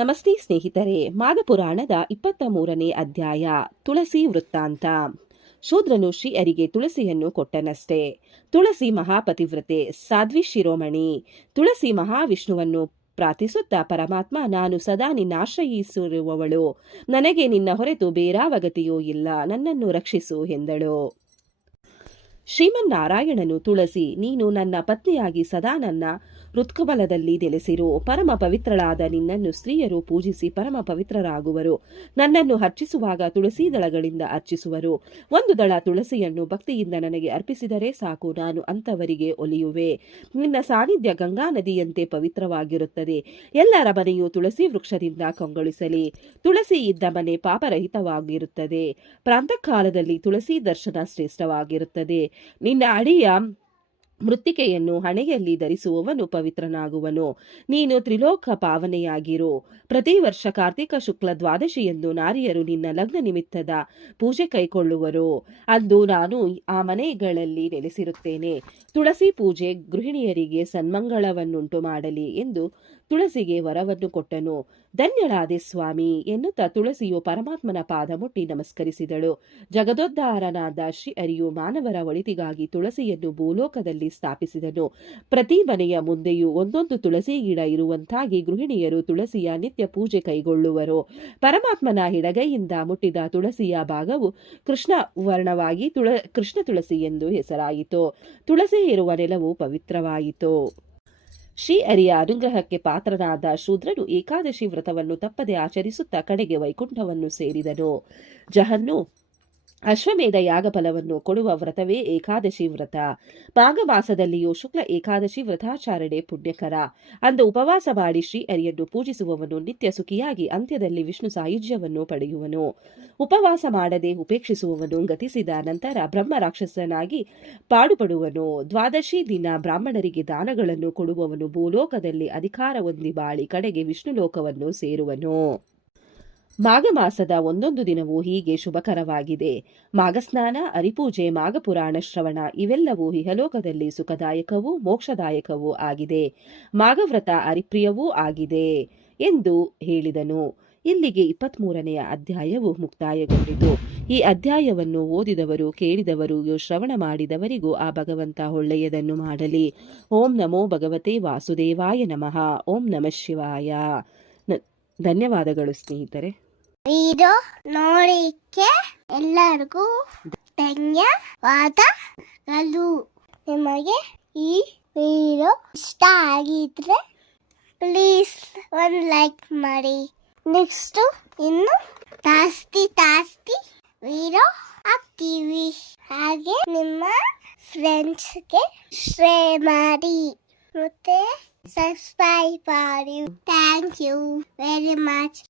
ನಮಸ್ತೆ ಸ್ನೇಹಿತರೆ, ಮಾಘಪುರಾಣದ ಇಪ್ಪತ್ತ ಮೂರನೇ ಅಧ್ಯಾಯ, ತುಳಸಿ ವೃತ್ತಾಂತ. ಶೂದ್ರನು ಶ್ರೀ ಅರಿಗೆ ತುಳಸಿಯನ್ನು ಕೊಟ್ಟನಷ್ಟೇ. ತುಳಸಿ ಮಹಾಪತಿವ್ರತೆ, ಸಾಧ್ವಿ ಶಿರೋಮಣಿ. ತುಳಸಿ ಮಹಾವಿಷ್ಣುವನ್ನು ಪ್ರಾರ್ಥಿಸುತ್ತಾ ಪರಮಾತ್ಮ, ನಾನು ಸದಾ ನಿನ್ನಾಶ್ರಯಿಸಿರುವವಳು ನನಗೆ ನಿನ್ನ ಹೊರತು ಬೇರಾವಗತಿಯೂ ಇಲ್ಲ. ನನ್ನನ್ನು ರಕ್ಷಿಸು ಎಂದಳು. ಶ್ರೀಮನ್ನಾರಾಯಣನು ತುಳಸಿ, ನೀನು ನನ್ನ ಪತ್ನಿಯಾಗಿ ಸದಾ ನನ್ನ ಹೃತ್ಕಮಲದಲ್ಲಿ ನೆಲೆಸಿರು. ಪರಮ ಪವಿತ್ರಳಾದ ನಿನ್ನನ್ನು ಸ್ತ್ರೀಯರು ಪೂಜಿಸಿ ಪರಮ ಪವಿತ್ರರಾಗುವರು. ನನ್ನನ್ನು ಅರ್ಚಿಸುವಾಗ ತುಳಸಿ ದಳಗಳಿಂದ ಅರ್ಚಿಸುವರು. ಒಂದು ದಳ ತುಳಸಿಯನ್ನು ಭಕ್ತಿಯಿಂದ ನನಗೆ ಅರ್ಪಿಸಿದರೆ ಸಾಕು, ನಾನು ಅಂತವರಿಗೆ ಒಲಿಯುವೆ. ನಿನ್ನ ಸಾನ್ನಿಧ್ಯ ಗಂಗಾ ನದಿಯಂತೆ ಪವಿತ್ರವಾಗಿರುತ್ತದೆ. ಎಲ್ಲರ ಮನೆಯು ತುಳಸಿ ವೃಕ್ಷದಿಂದ ಕಂಗೊಳಿಸಲಿ. ತುಳಸಿ ಇದ್ದ ಮನೆ ಪಾಪರಹಿತವಾಗಿರುತ್ತದೆ. ಪ್ರಾಂತಃಕಾಲದಲ್ಲಿ ತುಳಸಿ ದರ್ಶನ ಶ್ರೇಷ್ಠವಾಗಿರುತ್ತದೆ. ನಿನ್ನ ಅಡಿಯ ಮೃತ್ತಿಕೆಯನ್ನು ಹಣೆಯಲ್ಲಿ ಧರಿಸುವವನು ಪವಿತ್ರನಾಗುವನು. ನೀನು ತ್ರಿಲೋಕ ಪಾವನೆಯಾಗಿರು. ಪ್ರತಿ ವರ್ಷ ಕಾರ್ತಿಕ ಶುಕ್ಲ ದ್ವಾದಶಿಯಂದು ನಾರಿಯರು ನಿನ್ನ ಲಗ್ನ ನಿಮಿತ್ತದ ಪೂಜೆ ಕೈಕೊಳ್ಳುವರು. ಅಂದು ನಾನು ಆ ಮನೆಗಳಲ್ಲಿ ನೆಲೆಸಿರುತ್ತೇನೆ. ತುಳಸಿ ಪೂಜೆ ಗೃಹಿಣಿಯರಿಗೆ ಸನ್ಮಂಗಳವನ್ನುಂಟು ಮಾಡಲಿ ಎಂದು ತುಳಸಿಗೆ ವರವನ್ನು ಕೊಟ್ಟನು. ಧನ್ಯಳಾದೆ ಸ್ವಾಮಿ ಎನ್ನುತ್ತಾ ತುಳಸಿಯು ಪರಮಾತ್ಮನ ಪಾದ ಮುಟ್ಟಿ ನಮಸ್ಕರಿಸಿದಳು. ಜಗದೋದ್ಧಾರನಾದ ಶ್ರೀ ಅರಿಯು ಮಾನವರ ಒಳಿತಿಗಾಗಿ ತುಳಸಿಯನ್ನು ಭೂಲೋಕದಲ್ಲಿ ಸ್ಥಾಪಿಸಿದನು. ಪ್ರತಿ ಮನೆಯ ಮುಂದೆಯೂ ಒಂದೊಂದು ತುಳಸಿ ಗಿಡ ಇರುವಂತಾಗಿ ಗೃಹಿಣಿಯರು ತುಳಸಿಯ ನಿತ್ಯ ಪೂಜೆ ಕೈಗೊಳ್ಳುವರು. ಪರಮಾತ್ಮನ ಹಿಡಗೈಯಿಂದ ಮುಟ್ಟಿದ ತುಳಸಿಯ ಭಾಗವು ಕೃಷ್ಣ ವರ್ಣವಾಗಿ ತುಳ, ಕೃಷ್ಣ ತುಳಸಿ ಎಂದು ಹೆಸರಾಯಿತು. ತುಳಸಿ ಇರುವ ನೆಲವು ಪವಿತ್ರವಾಯಿತು. ಶ್ರೀ ಅರಿಯ ಅನುಗ್ರಹಕ್ಕೆ ಪಾತ್ರನಾದ ಶೂದ್ರನು ಏಕಾದಶಿ ವ್ರತವನ್ನು ತಪ್ಪದೆ ಆಚರಿಸುತ್ತಾ ಕಡೆಗೆ ವೈಕುಂಠವನ್ನು ಸೇರಿದನು. ಜಹನ್ನು ಅಶ್ವಮೇಧ ಯಾಗ ಫಲವನ್ನು ಕೊಡುವ ವ್ರತವೇ ಏಕಾದಶಿ ವ್ರತ. ಮಾಘ ಮಾಸದಲ್ಲಿಯೂ ಶುಕ್ಲ ಏಕಾದಶಿ ವ್ರತಾಚರಣೆ ಪುಣ್ಯಕರ. ಅಂದು ಉಪವಾಸ ಮಾಡಿ ಶ್ರೀ ಅರಿಯನ್ನು ಪೂಜಿಸುವವನು ನಿತ್ಯ ಸುಖಿಯಾಗಿ ಅಂತ್ಯದಲ್ಲಿ ವಿಷ್ಣು ಸಾಯುಜ್ಯವನ್ನು ಪಡೆಯುವನು. ಉಪವಾಸ ಮಾಡದೆ ಉಪೇಕ್ಷಿಸುವವನು ಗತಿಸಿದ ನಂತರ ಬ್ರಹ್ಮ ರಾಕ್ಷಸನಾಗಿ ಪಾಡುಪಡುವನು. ದ್ವಾದಶಿ ದಿನ ಬ್ರಾಹ್ಮಣರಿಗೆ ದಾನಗಳನ್ನು ಕೊಡುವವನು ಭೂಲೋಕದಲ್ಲಿ ಅಧಿಕಾರ ಹೊಂದಿ ಬಾಳಿ ಕಡೆಗೆ ವಿಷ್ಣು ಲೋಕವನ್ನು ಸೇರುವನು. ಮಾಘ ಮಾಸದ ಒಂದೊಂದು ದಿನವೂ ಹೀಗೆ ಶುಭಕರವಾಗಿದೆ. ಮಾಘಸ್ನಾನ ಅರಿಪೂಜೆ ಮಾಘಪುರಾಣ, ಶ್ರವಣ ಇವೆಲ್ಲವೂ ಇಹಲೋಕದಲ್ಲಿ ಸುಖದಾಯಕವೂ ಮೋಕ್ಷದಾಯಕವೂ ಆಗಿದೆ. ಮಾಘವ್ರತ ಅರಿಪ್ರಿಯವೂ ಆಗಿದೆ ಎಂದು ಹೇಳಿದನು. ಇಲ್ಲಿಗೆ ಇಪ್ಪತ್ಮೂರನೆಯ ಅಧ್ಯಾಯವು ಮುಕ್ತಾಯಗೊಂಡಿತು. ಈ ಅಧ್ಯಾಯವನ್ನು ಓದಿದವರು, ಕೇಳಿದವರು ಶ್ರವಣ ಮಾಡಿದವರಿಗೂ ಆ ಭಗವಂತ ಒಳ್ಳೆಯದನ್ನು ಮಾಡಲಿ. ಓಂ ನಮೋ ಭಗವತೆ ವಾಸುದೇವಾಯ ನಮಃ. ಓಂ ನಮಃ ಶಿವಾಯ. ಧನ್ಯವಾದಗಳು ಸ್ನೇಹಿತರೆ. ವಿಡಿಯೋ ನೋಡಿಕ್ಕೆ ಎಲ್ಲರಿಗೂ ಧನ್ಯವಾದಗಳು. ನಿಮಗೆ ಈ ವಿಡಿಯೋ ಇಷ್ಟ ಆಗಿದ್ರೆ ಪ್ಲೀಸ್ ಒಂದು ಲೈಕ್ ಮಾಡಿ. ನೆಕ್ಸ್ಟು ಇನ್ನು ಜಾಸ್ತಿ ಜಾಸ್ತಿ ವಿಡಿಯೋ ಹಾಕ್ತೀವಿ. ಹಾಗೆ ನಿಮ್ಮ ಫ್ರೆಂಡ್ಸ್ಗೆ ಶೇರ್ ಮಾಡಿ. ಮತ್ತೆ ಸಬ್ಸ್ಕ್ರೈಬ್ ಮಾಡಿ. Thank you very much